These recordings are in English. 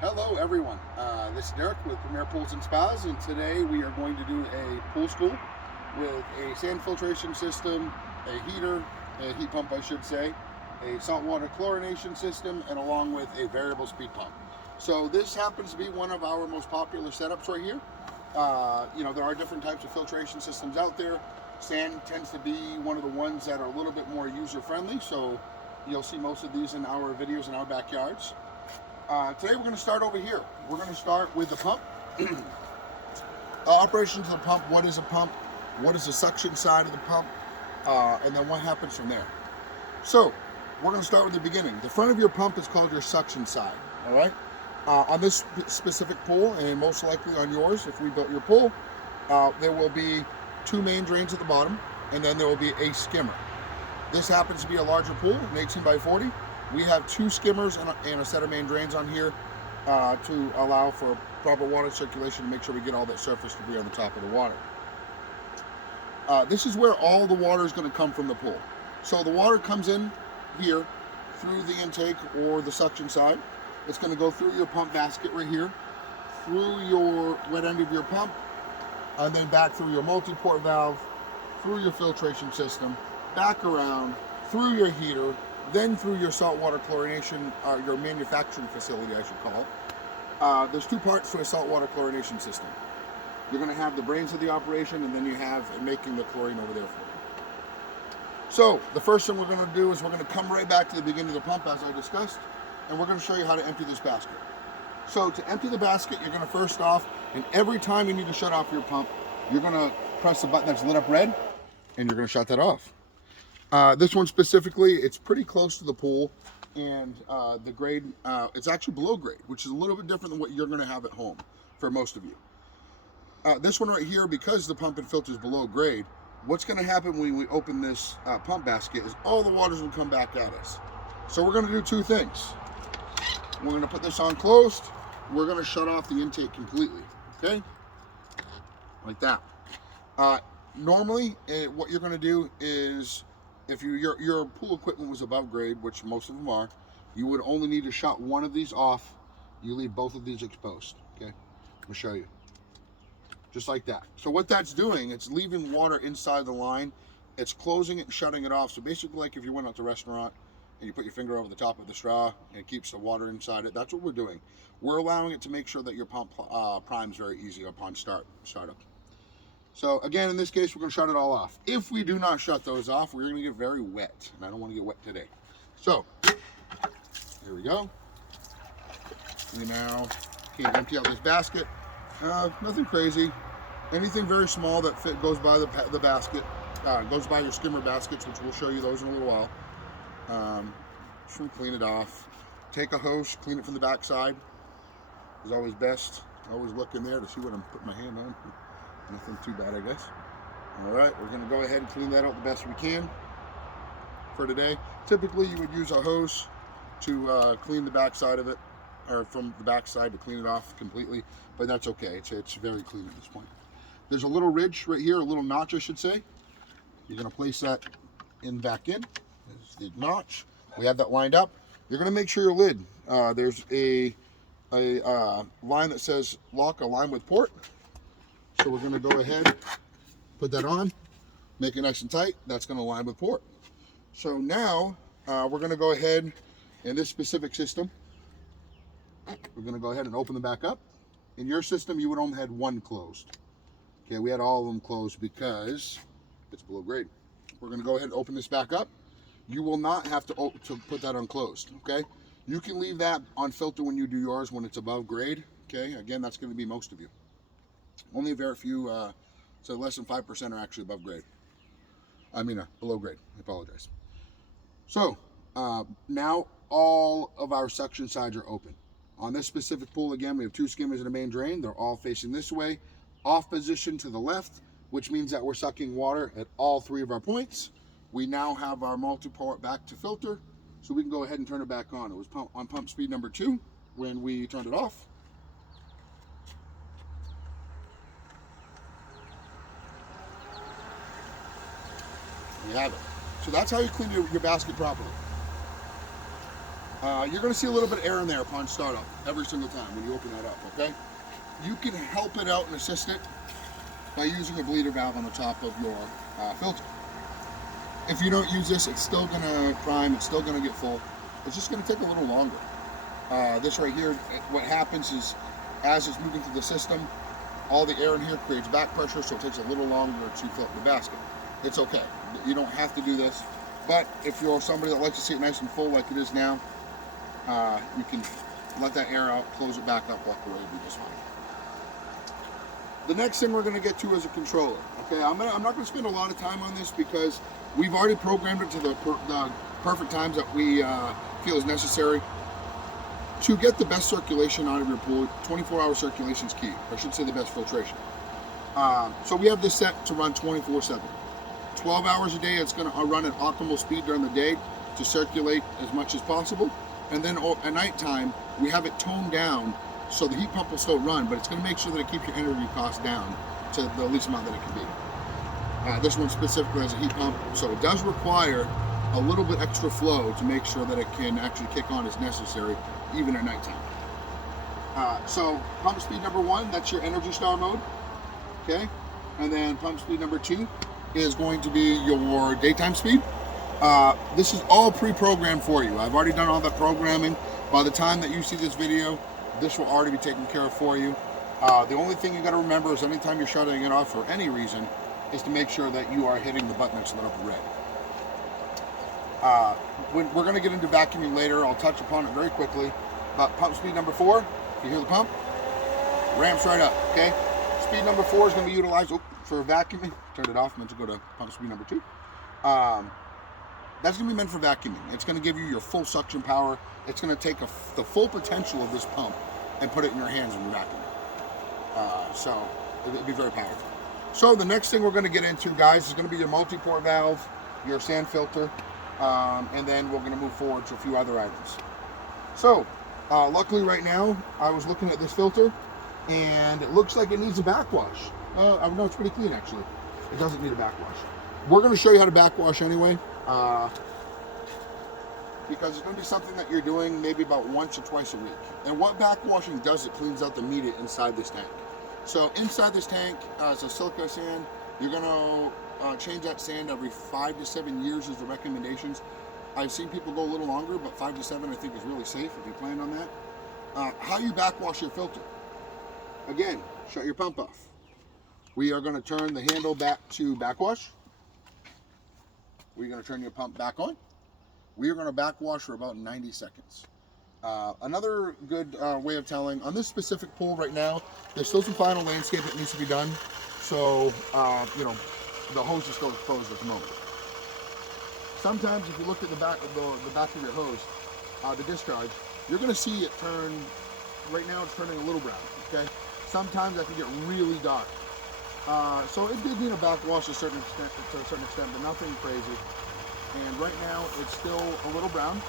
Hello everyone, this is Derek with Premier Pools and Spas, and today we are going to do a pool school with a sand filtration system, a heater, a heat pump I should say, a saltwater chlorination system, and along with a variable speed pump. So this happens to be one of our most popular setups right here. There are different types of filtration systems out there. Sand tends to be one of the ones that are a little bit more user friendly, so you'll see most of these in our videos in our backyards. Today we're going to start over here. We're going to start with the pump. Operations of the pump, what is a pump, what is the suction side of the pump, and then what happens from there. So we're going to start with the beginning. The front of your pump is called your suction side, all right? On this specific pool, and most likely on yours, if we built your pool, there will be two main drains at the bottom, and then there will be a skimmer. This happens to be a larger pool, an 18 by 40. We have two skimmers and a set of main drains on here to allow for proper water circulation to make sure we get all that surface debris on the top of the water. This is where all the water is going to come from the pool. So the water comes in here through the intake or the suction side. It's going to go through your pump basket right here, through your wet end of your pump, and then back through your multi-port valve, through your filtration system, back around, through your heater, then through your saltwater chlorination, your manufacturing facility, I should call it. There's two parts to a saltwater chlorination system. You're going to have the brains of the operation, and then you have making the chlorine over there for you. So the first thing we're going to do is we're going to come right back to the beginning of the pump, as I discussed, and we're going to show you how to empty this basket. So to empty the basket, you're going to first off, and every time you need to shut off your pump, you're going to press the button that's lit up red, and you're going to shut that off. This one specifically, it's pretty close to the pool, and the grade, it's actually below grade, which is a little bit different than what you're going to have at home for most of you. This one right here, because the pump and filter is below grade, what's going to happen when we open this pump basket is all the water's going to come back at us. So we're going to do two things. We're going to put this on closed. We're going to shut off the intake completely, okay? Like that. Normally, what you're going to do is, if your pool equipment was above grade, which most of them are, you would only need to shut one of these off. You leave both of these exposed, okay? I'll show you. Just like that. So what that's doing, it's leaving water inside the line. It's closing it and shutting it off. So basically, like if you went out to a restaurant and you put your finger over the top of the straw and it keeps the water inside it, that's what we're doing. We're allowing it to make sure that your pump primes very easy upon startup. So again, in this case, we're going to shut it all off. If we do not shut those off, we're going to get very wet, and I don't want to get wet today. So here we go. We now can empty out this basket. Nothing crazy. Anything very small that goes by the basket, goes by your skimmer baskets, which we'll show you those in a little while. Just want to clean it off. Take a hose, clean it from the back side. Is always best. Always look in there to see what I'm putting my hand on. Nothing too bad, I guess. All right, we're going to go ahead and clean that out the best we can for today. Typically, you would use a hose to clean the back side of it, or from the back side to clean it off completely, but that's okay. It's very clean at this point. There's a little ridge right here, a little notch, I should say. You're going to place that back in. There's the notch. We have that lined up. You're going to make sure your lid, there's a line that says lock align with port. So we're going to go ahead, put that on, make it nice and tight. That's going to align with port. So now we're going to go ahead, in this specific system, we're going to go ahead and open them back up. In your system, you would only had one closed. Okay, we had all of them closed because it's below grade. We're going to go ahead and open this back up. You will not have to put that on closed, okay? You can leave that on filter when you do yours when it's above grade, okay? Again, that's going to be most of you. Only a very few, so less than 5% are actually above grade. Below grade. I apologize. So now all of our suction sides are open. On this specific pool, again, we have two skimmers and a main drain. They're all facing this way, off position to the left, which means that we're sucking water at all three of our points. We now have our multi-port back to filter, so we can go ahead and turn it back on. It was on pump speed number 2 when we turned it off. You have it. So that's how you clean your basket properly. You're going to see a little bit of air in there upon startup every single time when you open that up, okay? You can help it out and assist it by using a bleeder valve on the top of your filter. If you don't use this, it's still going to prime, it's still going to get full. It's just going to take a little longer. This right here, what happens is as it's moving through the system, all the air in here creates back pressure, so it takes a little longer to fill up the basket. It's okay. You don't have to do this, but if you're somebody that likes to see it nice and full like it is now, you can let that air out, close it back up, walk away, and be just fine. The next thing we're going to get to is a controller. Okay, I'm not going to spend a lot of time on this because we've already programmed it to the perfect times that we feel is necessary. To get the best circulation out of your pool, 24-hour circulation is key. I should say the best filtration. So we have this set to run 24/7. 12 hours a day, it's going to run at optimal speed during the day to circulate as much as possible. And then at nighttime, we have it toned down so the heat pump will still run, but it's going to make sure that it keeps your energy costs down to the least amount that it can be. This one specifically has a heat pump, so it does require a little bit extra flow to make sure that it can actually kick on as necessary, even at nighttime. So pump speed number 1, that's your Energy Star mode, okay? And then pump speed number 2 is going to be your daytime speed. This is all pre-programmed for you. I've already done all that programming. By the time that you see this video, this will already be taken care of for you. The only thing you got to remember is anytime you're shutting it off for any reason is to make sure that you are hitting the button that's lit up red. We're going to get into vacuuming later. I'll touch upon it very quickly. But pump speed number 4, if you hear the pump, ramps right up, okay? Speed number 4 is going to be utilized for vacuuming. Turn it off, meant to go to pump speed number 2. That's going to be meant for vacuuming. It's going to give you your full suction power. It's going to take the full potential of this pump and put it in your hands when you're vacuuming. So it'll be very powerful. So the next thing we're going to get into, guys, is going to be your multi-port valve, your sand filter, and then we're going to move forward to a few other items. So luckily right now, I was looking at this filter, and it looks like it needs a backwash. I know it's pretty clean, actually. It doesn't need a backwash. We're going to show you how to backwash anyway, because it's going to be something that you're doing maybe about once or twice a week. And what backwashing does, it cleans out the media inside this tank. So inside this tank is a silica sand. You're going to change that sand every 5 to 7 years is the recommendations. I've seen people go a little longer, but 5 to 7 I think is really safe if you plan on that. How you backwash your filter? Again, shut your pump off. We are going to turn the handle back to backwash. We're going to turn your pump back on. We are going to backwash for about 90 seconds. Another good way of telling, on this specific pool right now, there's still some final landscape that needs to be done. So, you know, the hose is still closed at the moment. Sometimes if you look at the back of your hose, the discharge, you're going to see it turn, right now it's turning a little brown, okay? Sometimes that can get really dark. So it did need a backwash to a certain extent, but nothing crazy. And right now it's still a little brown.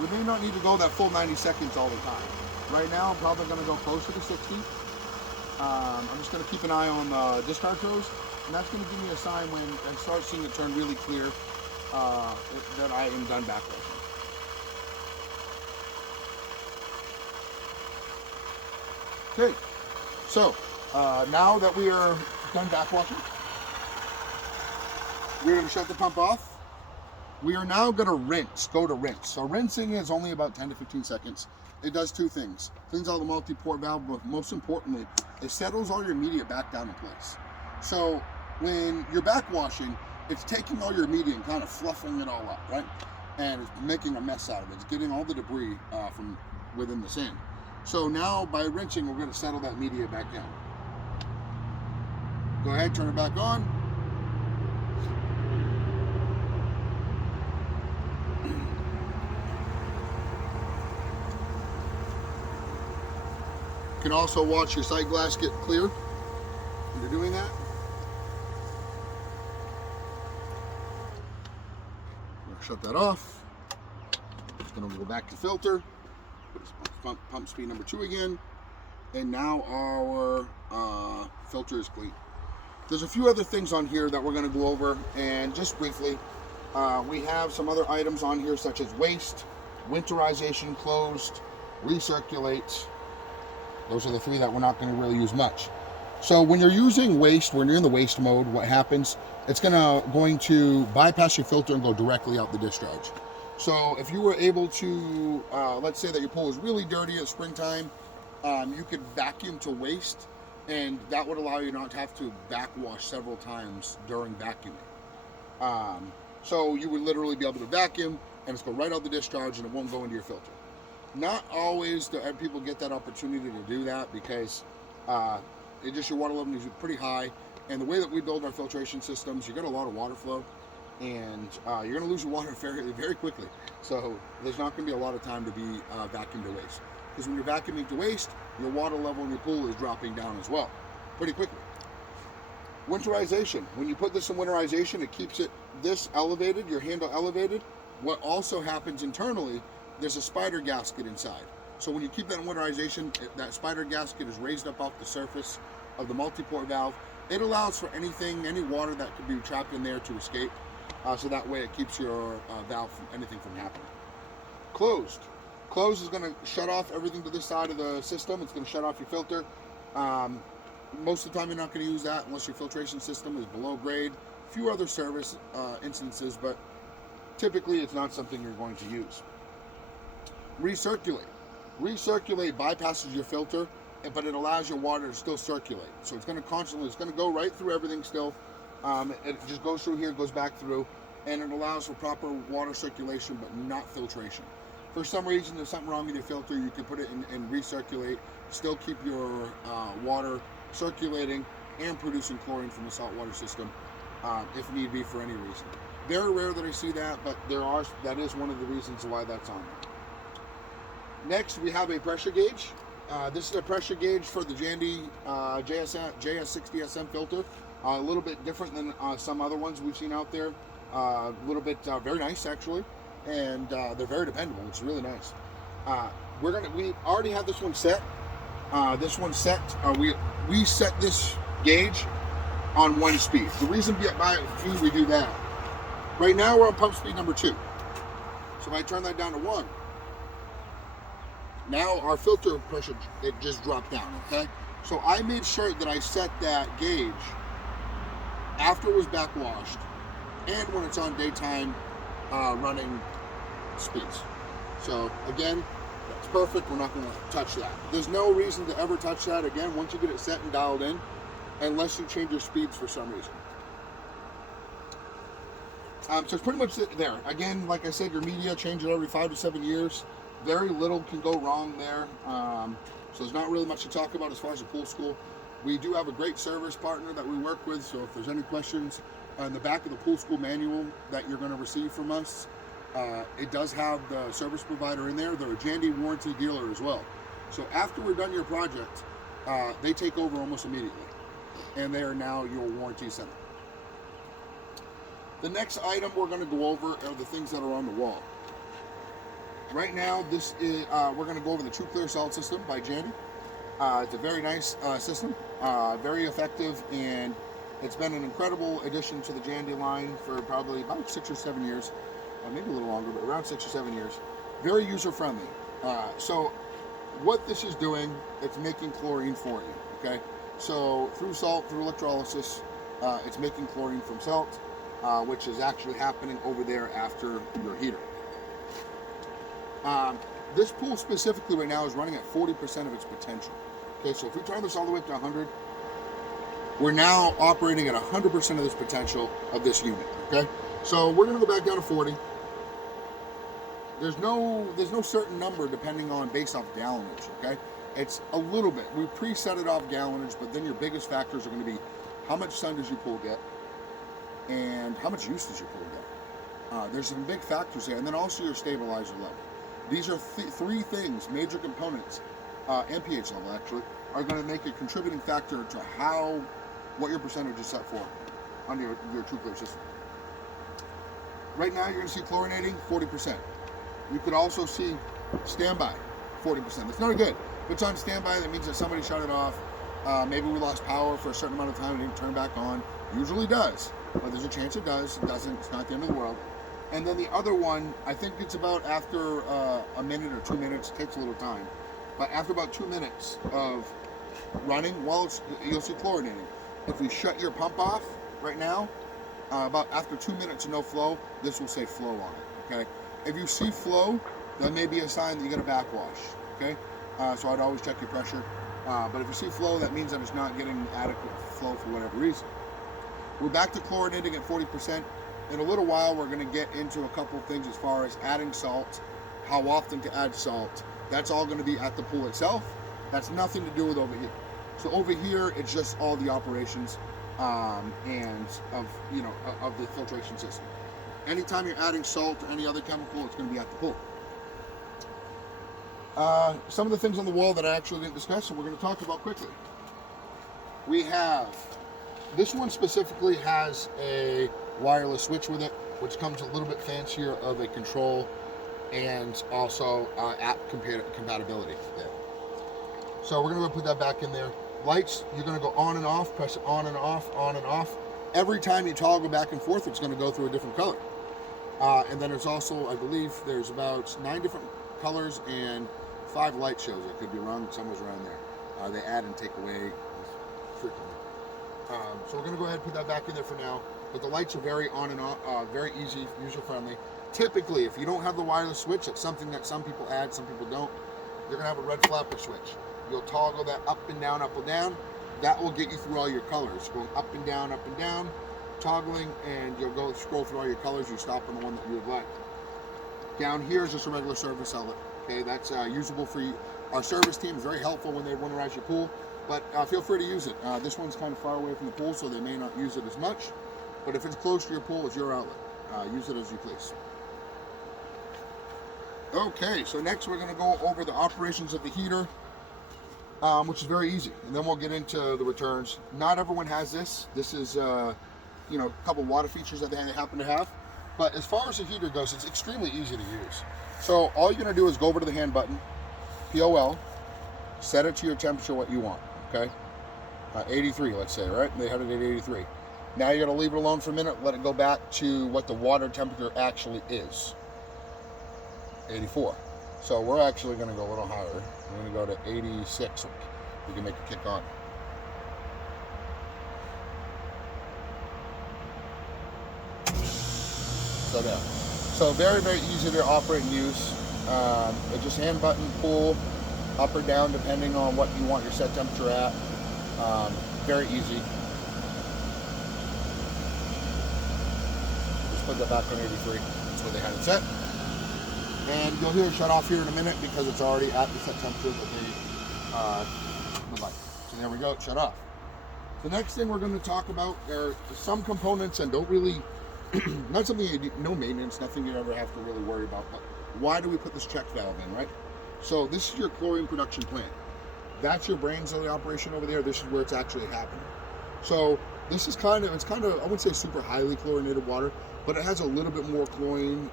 We may not need to go that full 90 seconds all the time. Right now I'm probably going to go closer to 60. I'm just going to keep an eye on the discharge hose, and that's going to give me a sign when I start seeing it turn really clear that I am done backwashing. Okay, so now that we are done backwashing, we're going to shut the pump off. We are now going to go to rinse. So rinsing is only about 10 to 15 seconds. It does two things. Cleans all the multi-port valve, but most importantly, it settles all your media back down in place. So when you're backwashing, it's taking all your media and kind of fluffing it all up, right? And it's making a mess out of it. It's getting all the debris from within the sand. So now by rinsing, we're going to settle that media back down. Go ahead, turn it back on. You can also watch your sight glass get clear when you're doing that. Shut that off. Just going to go back to filter. Pump speed number 2 again. And now our filter is clean. There's a few other things on here that we're going to go over, and just briefly, we have some other items on here such as waste, winterization, closed, recirculate. Those are the three that we're not going to really use much. So when you're using waste, when you're in the waste mode, what happens, it's going to bypass your filter and go directly out the discharge. So if you were able to, let's say that your pool is really dirty at springtime, you could vacuum to waste, and that would allow you not to have to backwash several times during vacuuming. So you would literally be able to vacuum and it's go right out the discharge and it won't go into your filter. Not always do people get that opportunity to do that because your water level is pretty high, and the way that we build our filtration systems, you get a lot of water flow, and you're going to lose your water very, very quickly. So there's not going to be a lot of time to be vacuumed to waste, because when you're vacuuming to waste, your water level in your pool is dropping down as well, pretty quickly. Winterization. When you put this in winterization, it keeps this elevated, your handle elevated. What also happens internally, there's a spider gasket inside. So when you keep that in winterization, that spider gasket is raised up off the surface of the multi-port valve. It allows for any water that could be trapped in there to escape. So that way it keeps your valve from anything from happening. Closed. Closed is going to shut off everything to this side of the system. It's going to shut off your filter. Most of the time you're not going to use that unless your filtration system is below grade. A few other service instances, but typically it's not something you're going to use. Recirculate. Recirculate bypasses your filter, but it allows your water to still circulate. So it's going to go right through everything still. It just goes through here, goes back through, and it allows for proper water circulation, but not filtration. For some reason, there's something wrong with your filter, you can put it in and recirculate, still keep your water circulating and producing chlorine from the saltwater system, if need be for any reason. Very rare that I see that, but that is one of the reasons why that's on there. Next, we have a pressure gauge. This is a pressure gauge for the Jandy JS60SM filter. A little bit different than some other ones we've seen out there. A little bit very nice actually, and they're very dependable. It's really nice. We already have this one set. We set this gauge on 1 speed. The reason why we do that, right now we're on pump speed number 2. So if I turn that down to 1, now our filter pressure, it just dropped down, okay? So I made sure that I set that gauge after it was backwashed and when it's on daytime running speeds. So again, that's perfect. We're not going to touch that. There's no reason to ever touch that again once you get it set and dialed in, unless you change your speeds for some reason. So it's pretty much there. Again, like I said, your media change it every 5 to 7 years. Very little can go wrong there. So there's not really much to talk about as far as the pool school. We do have a great service partner that we work with, so if there's any questions, on the back of the pool school manual that you're going to receive from us, it does have the service provider in there. They're a Jandy warranty dealer as well. So after we're done your project, they take over almost immediately, and they are now your warranty center. The next item we're going to go over are the things that are on the wall. Right now, this is we're going to go over the True Clear Salt system by Jandy. It's a very nice system, very effective, and it's been an incredible addition to the Jandy line for probably about 6 or 7 years, maybe a little longer, but around 6 or 7 years. Very user-friendly. So what this is doing, it's making chlorine for you, okay? So through salt, through electrolysis, it's making chlorine from salt, which is actually happening over there after your heater. This pool specifically right now is running at 40% of its potential. Okay, so if we turn this all the way up to 100, we're now operating at 100% of this potential of this unit. Okay, so we're going to go back down to 40. There's no certain number depending on based off gallonage. Okay, it's a little bit. We preset it off gallonage, but then your biggest factors are going to be how much sun does your pool get and how much use does your pool get. There's some big factors there, and then also your stabilizer level. These are three things, major components, and pH level actually, are going to make a contributing factor to what your percentage is set for on your True Clear system. Right now you're going to see chlorinating 40%. You could also see standby 40%. That's not good. If it's on standby, that means that somebody shut it off Maybe we lost power for a certain amount of time and didn't turn back on. Usually does, but there's a chance it does. It doesn't. It's not the end of the world. And then the other one, I think it's about after a minute or 2 minutes. It takes a little time, but after about 2 minutes of running, you'll see chlorinating. If we shut your pump off right now, about after 2 minutes of no flow, this will say flow on it. Okay. If you see flow, that may be a sign that you get a backwash. Okay. So I'd always check your pressure. But if you see flow, that means that it's not getting adequate flow for whatever reason. We're back to chlorinating at 40%. In a little while, we're going to get into a couple of things as far as adding salt, how often to add salt. That's all going to be at the pool itself. That's nothing to do with over here. So over here, it's just all the operations and of the filtration system. Anytime you're adding salt or any other chemical, it's going to be at the pool. Some of the things on the wall that I actually didn't discuss, so we're going to talk about quickly. We have, this one specifically has a wireless switch with it, which comes a little bit fancier of a control and also app compatibility there. So we're going to go put that back in there. Lights, you're going to go on and off, press it on and off, on and off. Every time you toggle back and forth, it's going to go through a different color. And then there's also, I believe, there's about 9 different colors and 5 light shows. I could be wrong, somewhere's around there. They add and take away frequently. So we're going to go ahead and put that back in there for now. But the lights are very on and off, very easy, user-friendly. Typically, if you don't have the wireless switch, it's something that some people add, some people don't. You're going to have a red flapper switch. You'll toggle that up and down, up and down. That will get you through all your colors. Going up and down, toggling, and you'll go scroll through all your colors. You stop on the one that you would like. Down here is just a regular service outlet. Okay, that's usable for you. Our service team is very helpful when they winterize your pool, but feel free to use it. This one's kind of far away from the pool, so they may not use it as much. But if it's close to your pool, it's your outlet. Use it as you please. Okay, so next we're going to go over the operations of the heater, which is very easy, and then we'll get into the returns. Not everyone has this. This is, a couple water features that they happen to have. But as far as the heater goes, it's extremely easy to use. So all you're going to do is go over to the hand button, POL, set it to your temperature what you want, okay? 83, let's say, right? They had it at 83. Now you're going to leave it alone for a minute, let it go back to what the water temperature actually is, 84. So we're actually going to go a little higher. We're going to go to 86. We can make it kick on. So there. So very, very easy to operate and use. It's just hand button, pull, up or down depending on what you want your set temperature at. Very easy. Just put that back on 83. That's where they had it set. And you'll hear it shut off here in a minute because it's already at the set temperature that they would like. So there we go, it shut off. The next thing we're going to talk about are some components and don't really, not something you do, no maintenance, nothing you ever have to really worry about, but why do we put this check valve in, right? So this is your chlorine production plant. That's your brains of the operation over there. This is where it's actually happening. So this is kind of, I wouldn't say super highly chlorinated water, but it has a little bit more chlorine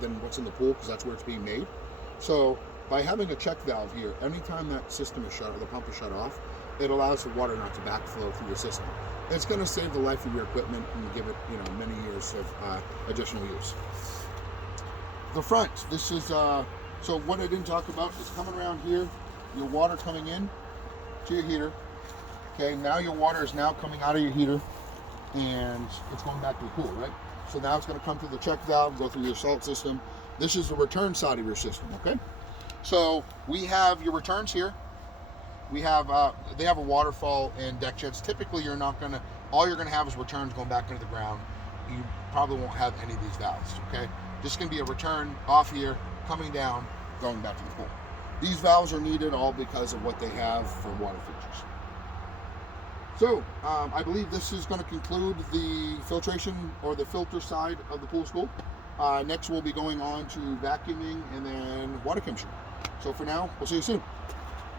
than what's in the pool because that's where it's being made. So by having a check valve here, anytime that system is shut or the pump is shut off, it allows the water not to backflow through your system. It's going to save the life of your equipment and give it, many years of additional use. The front, this is, so what I didn't talk about is coming around here, your water coming in to your heater. Okay, now your water is now coming out of your heater and it's going back to the pool, right? So now it's going to come through the check valve, go through your salt system. This is the return side of your system, okay? So we have your returns here. We have, they have a waterfall and deck jets. Typically all you're gonna have is returns going back into the ground. You probably won't have any of these valves, okay? This is gonna be a return off here, coming down, going back to the pool. These valves are needed all because of what they have for water features. So, I believe this is going to conclude the filtration or the filter side of the pool school. Next we'll be going on to vacuuming and then water chemistry. So for now, we'll see you soon.